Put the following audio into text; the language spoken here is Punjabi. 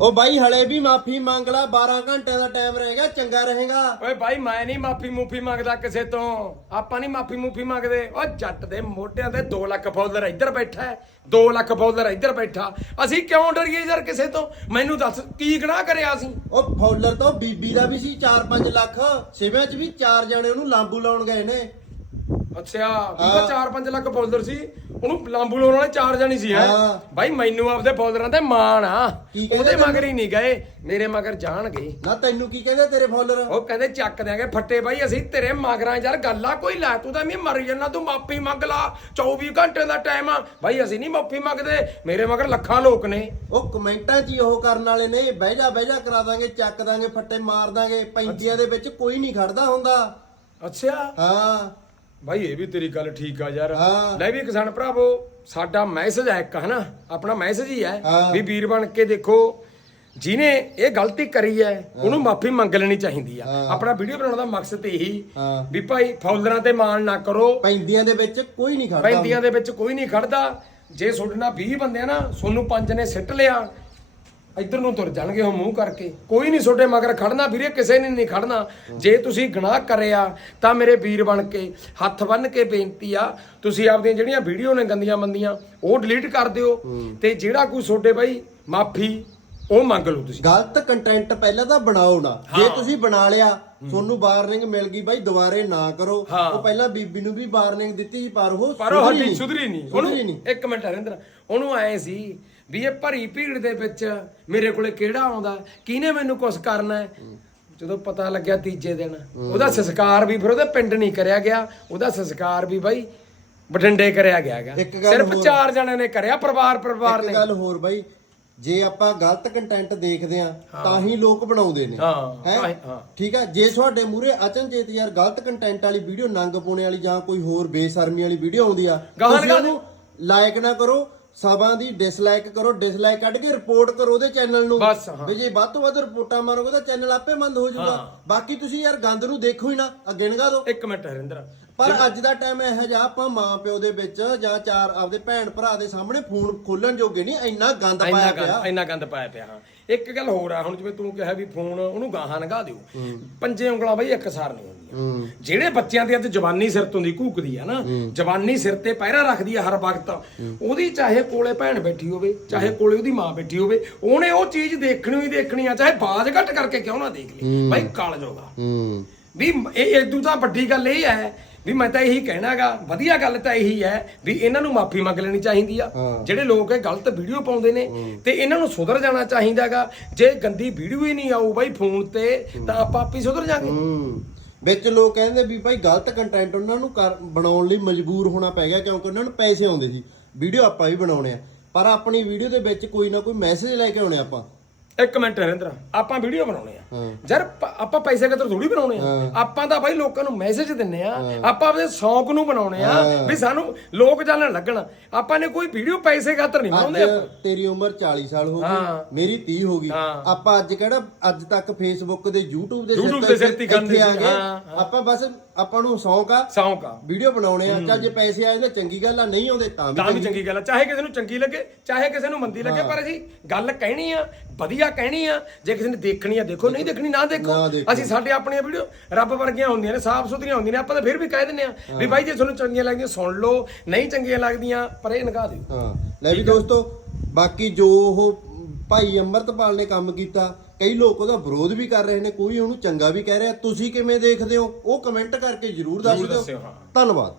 ਉਹ ਬਾਈ ਹਲੇ ਵੀ ਮਾਫੀ ਮੰਗ ਲਾ 12 ਘੰਟੇ ਦਾ ਟਾਈਮ ਰਹੇਗਾ ਚੰਗਾ ਰਹੇਗਾ। ਓਏ ਭਾਈ ਮੈਂ ਨਹੀਂ ਮਾਫੀ ਮੂਫੀ ਮੰਗਦਾ ਕਿਸੇ ਤੋਂ। ਆਪਾਂ ਨਹੀਂ ਮਾਫੀ ਮੂਫੀ ਮੰਗਦੇ। ਓ ਜੱਟ ਦੇ ਮੋਢਿਆਂ ਤੇ 2 ਲੱਖ ਫਾਲੋਅਰ ਇੱਧਰ ਬੈਠਾ ਹੈ 2 ਲੱਖ ਫਾਲੋਅਰ ਇੱਧਰ ਬੈਠਾ। ਅਸੀਂ ਕਿਉਂ ਡਰੀਏ ਯਾਰ ਕਿਸੇ ਤੋਂ? ਮੈਨੂੰ ਦੱਸ ਕੀ ਗੁਨਾਹ ਕਰਿਆ ਅਸੀਂ? ਉਹ ਫੌਲਰ ਤੋਂ ਬੀਬੀ ਦਾ ਵੀ ਸੀ 4-5 ਲੱਖ ਛੇਵੇਂ ਚ ਵੀ ਚਾਰ ਜਣੇ ਉਹਨੂੰ ਲਾਂਬੂ ਲਾਉਣ ਗਏ ਨੇ। ਅੱਛਾ ਉਹਦਾ 4-5 ਲੱਖ ਫਾਲੋਅਰ ਸੀ? ਉਹਨੂੰ ਲਾਂਬੂ ਲਾਉਣ ਵਾਲੇ ਚਾਰ ਜਣੀ ਸੀ ਹੈ। ਹਾਂ। ਭਾਈ ਮੈਨੂੰ ਆਪਦੇ ਫਾਲੋਅਰਾਂ ਤੇ ਮਾਣ ਆ। ਕੀ ਕਹਿੰਦੇ ਉਹਦੇ? ਮਗਰ ਹੀ ਨਹੀਂ ਗਏ ਮੇਰੇ ਮਗਰ ਜਾਣਗੇ। ਨਾ ਤੈਨੂੰ ਕੀ ਕਹਿੰਦੇ ਤੇਰੇ ਫੌਲਰ ਉਹ ਕਹਿੰਦੇ ਚੱਕ ਦਿਆਂਗੇ ਫੱਟੇ ਬਾਈ ਅਸੀਂ ਤੇਰੇ ਮਗਰਾਂ ਯਾਰ ਗੱਲਾਂ ਕੋਈ ਲੈ ਤੂੰ ਤਾਂ ਮੈਂ ਮਰ ਜਾਣਾ ਤੂੰ ਮਾਫੀ ਮੰਗ ਲਾ 24 ਘੰਟੇ ਦਾ ਟਾਈਮ ਆ। ਬਾਈ ਅਸੀਂ ਨਹੀਂ ਮਾਫੀ ਮੰਗਦੇ ਮੇਰੇ ਮਗਰ ਲੱਖਾਂ ਲੋਕ ਨੇ। ਉਹ ਕਮੈਂਟਾਂ 'ਚ ਹੀ ਉਹ ਕਰਨ ਵਾਲੇ ਨੇ ਬਹਿ ਜਾ ਬਹਿ ਜਾ ਕਰਾ ਦਾਂਗੇ ਚੱਕ ਦਾਂਗੇ ਫੱਟੇ ਮਾਰ ਦਾਂਗੇ ਪੈਂਦੀਆਂ ਦੇ ਵਿੱਚ ਕੋਈ ਨਹੀਂ ਖੜਦਾ ਹੁੰਦਾ। ਅੱਛਾ। ਹਾਂ। ਬਾਈ ਇਹ ਵੀ ਤੇਰੀ ਗੱਲ ਠੀਕ ਆ ਯਾਰ ਹਾਂ। ਲੈ ਵੀ ਕਿਸਾਨ ਭਰਾਵੋ ਸਾਡਾ ਮੈਸੇਜ ਹੈ ਇੱਕ ਹਨਾ ਆਪਣਾ ਮੈਸੇਜ ਹੀ ਹੈ ਹਾਂ। ਵੀ ਵੀਰ ਬਣ ਕੇ ਦੇਖੋ ਜਿਹਨੇ ਇਹ ਗਲਤੀ ਕਰੀ ਹੈ ਉਹਨੂੰ ਮਾਫੀ ਮੰਗ ਲੈਣੀ ਚਾਹੀਦੀ ਆ ਹਾਂ। ਆਪਣਾ ਵੀਡੀਓ ਬਣਾਉਣ ਦਾ ਮਕਸਦ ਇਹੀ ਹਾਂ। ਵੀ ਭਾਈ ਫੌਲਰਾਂ ਤੇ ਮਾਣ ਨਾ ਕਰੋ ਪੈਂਦੀਆਂ ਦੇ ਵਿੱਚ ਕੋਈ ਨਹੀਂ ਖੜਦਾ ਪੈਂਦੀਆਂ ਦੇ ਵਿੱਚ ਕੋਈ ਨਹੀਂ ਖੜਦਾ ਜੇ ਤੁਹਾਡੇ ਨਾਲ 20 ਬੰਦੇ ਆ ਨਾ ਤੁਹਾਨੂੰ ਪੰਜ ਨੇ ਸਿੱਟ ਲਿਆ ਇੱਧਰ ਨੂੰ ਤੁਰ ਜਾਣਗੇ ਉਹ ਮੂੰਹ ਕਰਕੇ। ਕੋਈ ਨਹੀਂ ਤੁਹਾਡੇ ਮਗਰ ਖੜਨਾ ਵੀਰੇ ਕਿਸੇ ਨੇ ਨਹੀਂ ਖੜਨਾ। ਜੇ ਤੁਸੀਂ ਗੁਨਾਹ ਕਰਿਆ ਤਾਂ ਮੇਰੇ ਵੀਰ ਬਣ ਕੇ ਹੱਥ ਬੰਨ ਕੇ ਬੇਨਤੀ ਆ ਤੁਸੀਂ ਆਪਦੀਆਂ ਜਿਹੜੀਆਂ ਵੀਡੀਓ ਨੇ ਗੰਦੀਆਂ ਮੰਦੀਆਂ ਉਹ ਡਿਲੀਟ ਕਰ ਦਿਓ। ਤੇ ਜਿਹੜਾ ਕੋਈ ਤੁਹਾਡੇ ਬਾਈ ਮਾਫੀ ਉਹ ਮੰਗ ਲਓ ਤੁਸੀਂ। ਗਲਤ ਕੰਟੈਂਟ ਪਹਿਲਾਂ ਤਾਂ ਬਣਾਓ ਨਾ। ਜੇ ਤੁਸੀਂ ਬਣਾ ਲਿਆ ਤੁਹਾਨੂੰ ਵਾਰਨਿੰਗ ਮਿਲ ਗਈ ਬਾਈ ਦੁਬਾਰੇ ਨਾ ਕਰੋ। ਉਹ ਪਹਿਲਾਂ ਬੀਬੀ ਨੂੰ ਵੀ ਵਾਰਨਿੰਗ ਦਿੱਤੀ ਪਰ ਉਹ ਪਰ ਉਹ ਹੱਡੀ। ਸੁਧਰੀ ਨਹੀਂ। ਸੁਧਰੀ ਉਹਨੂੰ ਨਹੀਂ। ਇੱਕ ਮਿੰਟ ਹਰਿੰਦਰ ਉਹਨੂੰ ਆਏ ਸੀ ਵੀ ਇਹ ਭਰੀ ਭੀੜ ਦੇ ਵਿੱਚ ਮੇਰੇ ਕੋਲੇ ਕਿਹੜਾ ਆਉਂਦਾ? ਕਿਹਨੇ ਮੈਨੂੰ ਕੁਝ ਕਰਨਾ ਜਦੋਂ ਪਤਾ ਲੱਗਿਆ ਤੀਜੇ ਦਿਨ ਉਹਦਾ ਸੰਸਕਾਰ ਵੀ ਫਿਰ ਉਹਦੇ ਪਿੰਡ ਨਹੀਂ ਕਰਿਆ ਗਿਆ। ਉਹਦਾ ਸੰਸਕਾਰ ਵੀ ਬਾਈ ਬਠਿੰਡੇ ਕਰਿਆ ਗਿਆ ਸਿਰਫ ਚਾਰ ਜਣਿਆਂ ਨੇ ਕਰਿਆ ਪਰਿਵਾਰ ਪਰਿਵਾਰ ਇੱਕ ਨੇ। ਗੱਲ ਹੋਰ ਬਾਈ ਜੇ ਆਪਾਂ ਗਲਤ ਕੰਟੈਂਟ ਦੇਖਦੇ ਆ ਤਾਂ ਹੀ ਲੋਕ ਬਣਾਉਂਦੇ ਨੇ। ਹਾਂ ਠੀਕ ਆ? ਜੇ ਤੁਹਾਡੇ ਮੂਰੇ ਅਚਨਚੇਤ ਯਾਰ ਗਲਤ ਕੰਟੈਂਟ ਵਾਲੀ ਵੀਡੀਓ ਨੰਗ ਪਾਉਣੇ ਵਾਲੀ ਜਾਂ ਕੋਈ ਹੋਰ ਬੇਸ਼ਰਮੀ ਵਾਲੀ ਵੀਡੀਓ ਆਉਂਦੀ ਆ ਤੁਸੀਂ ਉਹਨੂੰ ਲਾਈਕ ਨਾ ਕਰੋ ਸਭਾਂ ਦੀ ਡਿਸਲਾਈਕ ਕਰੋ ਡਿਸਲਾਈਕ ਕੱਢ ਕੇ ਰਿਪੋਰਟ ਕਰੋ ਉਹਦੇ ਚੈਨਲ ਨੂੰ। ਬਸ, ਹਾਂ। ਵੀ ਜੇ ਵੱਧ ਤੋਂ ਵੱਧ ਰਿਪੋਰਟਾਂ ਮਾਰੋਗੇ ਤਾਂ ਚੈਨਲ ਆਪੇ ਬੰਦ ਹੋ ਜਾਊਗਾ। ਬਾਕੀ ਤੁਸੀਂ ਯਾਰ ਗੰਦ ਨੂੰ ਦੇਖੋ ਹੀ ਨਾ ਅੱਗੇ ਨਗਾ ਦਿਓ। ਇੱਕ ਮਿੰਟ ਹਰਿੰਦਰ। ਪਰ ਅੱਜ ਦਾ ਟਾਈਮ ਇਹੋ ਜਿਹਾ ਆਪਾਂ ਮਾਂ ਪਿਓ ਦੇ ਵਿੱਚ ਜਾਂ ਚਾਰ ਆਪਦੇ ਭੈਣ ਭਰਾ ਦੇ ਸਾਹਮਣੇ ਫੋਨ ਖੋਲਣ ਜੋਗੇ ਨਹੀਂ ਇੰਨਾ ਗੰਦ ਇੰਨਾ ਪਾਇਆ ਗੰਦ ਪਿਆ। ਇੰਨਾ ਗੰਦ ਪਾਇਆ ਪਿਆ ਹਾਂ। ਇੱਕ ਗੱਲ ਹੋਰ ਆ ਹੁਣ ਜਿਵੇਂ ਤੂੰ ਕਿਹਾ ਵੀ ਫੋਨ ਉਹਨੂੰ ਗਾਹਾਂ ਨਗਾ ਦਿਓ। ਪੰਜੇ ਉਂਗਲਾਂ ਬਈ ਇੱਕ ਸਾਰ ਨਹੀਂ ਹੁੰਦੀਆਂ। ਜਿਹੜੇ ਬੱਚਿਆਂ ਦੀ ਅੱਜ ਜਵਾਨੀ ਸਿਰ ਤੋਂ ਦੀ ਘੂਕਦੀ ਆ ਨਾ ਜਵਾਨੀ ਸਿਰ ਤੇ ਪਹਿਰਾ ਰੱਖਦੀ ਆ ਹਰ ਵਕਤ। ਉਹਦੀ ਚਾਹੇ ਕੋਲੇ ਭੈਣ ਬੈਠੀ ਹੋਵੇ ਚਾਹੇ ਕੋਲੇ ਉਹਦੀ ਮਾਂ ਬੈਠੀ ਹੋਵੇ ਉਹਨੇ ਉਹ ਚੀਜ਼ ਦੇਖਣੀ ਹੀ ਦੇਖਣੀ ਆ ਚਾਹੇ ਬਾਜ਼ ਘੱਟ ਕਰਕੇ ਕਿਉਂ ਨਾ ਦੇਖ ਲਈ ਭਾਈ ਕਾਲ ਜੋਗਾ ਵੀ ਇਹ ਇਦੋਂ ਤਾਂ ਵੱਡੀ ਗੱਲ ਇਹ ਹੈ ਵੀ ਮੈਂ ਤਾਂ ਇਹੀ ਕਹਿਣਾਗਾ ਵਧੀਆ ਗੱਲ ਤਾਂ ਇਹੀ ਹੈ ਵੀ ਇਹਨਾਂ ਨੂੰ ਮਾਫੀ ਮੰਗ ਲੈਣੀ ਚਾਹੀਦੀ ਆ। ਜਿਹੜੇ ਲੋਕ ਇਹ ਗਲਤ ਵੀਡੀਓ ਪਾਉਂਦੇ ਨੇ ਤੇ ਇਹਨਾਂ ਨੂੰ ਸੁਧਰ ਜਾਣਾ ਚਾਹੀਦਾਗਾ। ਜੇ ਗੰਦੀ ਵੀਡੀਓ ਹੀ ਨਹੀਂ ਆਊ ਬਾਈ ਫੋਨ ਤੇ ਤਾਂ ਆਪਾਂ ਆਪੇ ਸੁਧਰ ਜਾਾਂਗੇ। ਵਿੱਚ ਲੋਕ ਕਹਿੰਦੇ ਵੀ ਭਾਈ ਗਲਤ ਕੰਟੈਂਟ ਉਹਨਾਂ ਨੂੰ ਬਣਾਉਣ ਲਈ ਮਜਬੂਰ ਹੋਣਾ ਪੈ ਗਿਆ ਕਿਉਂਕਿ ਉਹਨਾਂ ਨੂੰ ਪੈਸੇ ਆਉਂਦੇ ਸੀ। ਵੀਡੀਓ ਆਪਾਂ ਵੀ ਬਣਾਉਣੇ ਆ। ਪਰ ਆਪਣੀ ਵੀਡੀਓ ਦੇ ਵਿੱਚ ਕੋਈ ਨਾ ਕੋਈ ਮੈਸੇਜ ਲੈ ਕੇ ਆਉਣੇ ਆਪਾਂ। ਇੱਕ ਮਿੰਟ ਹਰਿੰਦਰ ਆਪਾਂ ਵੀਡੀਓ ਬਣਾਉਣੇ ਆ। ਯਾਰ ਪ- ਆਪਾਂ ਪੈਸੇ ਕਦਰ ਥੋੜੀ ਬਣਾਉਣੇ ਆ। ਆਪਾਂ ਤਾਂ ਬਾਈ ਲੋਕਾਂ ਨੂੰ ਮੈਸੇਜ ਦਿੰਨੇ ਆ ਆਪਾਂ ਆਪਣੇ ਸ਼ੌਂਕ ਨੂੰ ਬਣਾਉਣੇ ਆ। ਵੀ ਸਾਨੂੰ ਲੋਕ ਜਾਣਨ ਲੱਗਣ। ਆਪਾਂ ਨੇ ਕੋਈ ਵੀਡੀਓ ਪੈਸੇ ਖਾਤਰ ਨਹੀਂ ਅੱਜ ਬਣਾਉਂਦੇ ਆਪਾਂ। ਤੇਰੀ ਉਮਰ 40 ਸਾਲ ਹੋ ਹਾਂ। ਗਈ ਮੇਰੀ 30 ਹੋ ਗਈ। ਆਪਾਂ ਅੱਜ ਕਿਹੜਾ ਅੱਜ ਤੱਕ ਫੇਸਬੁੱਕ ਦੇ YouTube ਦੇ YouTube ਦੇ ਸਿਰ ਤੇ ਇੱਥੇ ਗਾਉਂਦੇ ਆ ਸੀ, ਗਏ। ਹਾਂ, ਆਪਾਂ ਬਸ ਆਪਾਂ ਨੂੰ ਸ਼ੌਂਕ ਆ। ਸ਼ੌਂਕ ਆ। ਵੀਡੀਓ ਬਣਾਉਣੇ ਆ। ਚੱਲ ਜੇ ਪੈਸੇ ਆਏ ਤਾਂ ਚੰਗੀ ਗੱਲ ਆ ਨਹੀਂ ਆਉਂਦੇ ਤਾਂ ਵੀ ਚੰਗੀ ਗੱਲ ਆ। ਚਾਹੇ ਕਿਸੇ ਨੂੰ ਚੰਗੀ ਲੱਗੇ ਚਾਹੇ ਕਿਸੇ ਨੂੰ ਮੰਦੀ ਲੱਗੇ ਪਰ ਅਸੀਂ ਗੱਲ ਕਹਿਣੀ ਆ ਵਧੀਆ ਕਹਿਣੀ ਆ ਜੇ ਕਿਸੇ ਨੇ ਦੇਖਣੀ ਆ ਦੇਖੋ ਨਹੀਂ ਦੇਖਣੀ ਨਾ ਦੇਖੋ। ਨਾ ਦੇਖੋ। ਅਸੀਂ ਸਾਡੇ ਆਪਣੀਆਂ ਵੀਡੀਓ ਰੱਬ ਵਰਗੀਆਂ ਹੁੰਦੀਆਂ ਨੇ ਸਾਫ਼ ਸੁਥਰੀਆਂ ਹੁੰਦੀਆਂ ਨੇ ਆਪਾਂ ਤਾਂ ਫਿਰ ਵੀ ਕਹਿ ਦਿੰਦੇ ਆ ਵੀ ਬਾਈ ਜੇ ਤੁਹਾਨੂੰ ਚੰਗੀਆਂ ਲੱਗਦੀਆਂ ਸੁਣ ਲਓ ਨਹੀਂ ਚੰਗੀਆਂ ਲੱਗਦੀਆਂ ਪਰ ਇਹ ਨਗਾ ਦਿਓ। ਹਾਂ। ਲੈ ਵੀ ਦੋਸਤੋ ਬਾਕੀ ਜੋ ਉਹ ਭਾਈ ਅੰਮ੍ਰਿਤਪਾਲ ਨੇ ਕੰਮ ਕੀਤਾ ਕਈ ਲੋਕ ਉਹਦਾ ਵਿਰੋਧ ਵੀ ਕਰ ਰਹੇ ਨੇ ਕੋਈ ਉਹਨੂੰ ਚੰਗਾ ਵੀ ਕਹਿ ਰਿਹਾ। ਤੁਸੀਂ ਕਿਵੇਂ ਦੇਖਦੇ ਹੋ? ਉਹ ਕਮੈਂਟ ਕਰਕੇ ਜਰੂਰ ਦੱਸ ਦਿਓ। ਦੱਸਿਓ, ਹਾਂ। ਧੰਨਵਾਦ।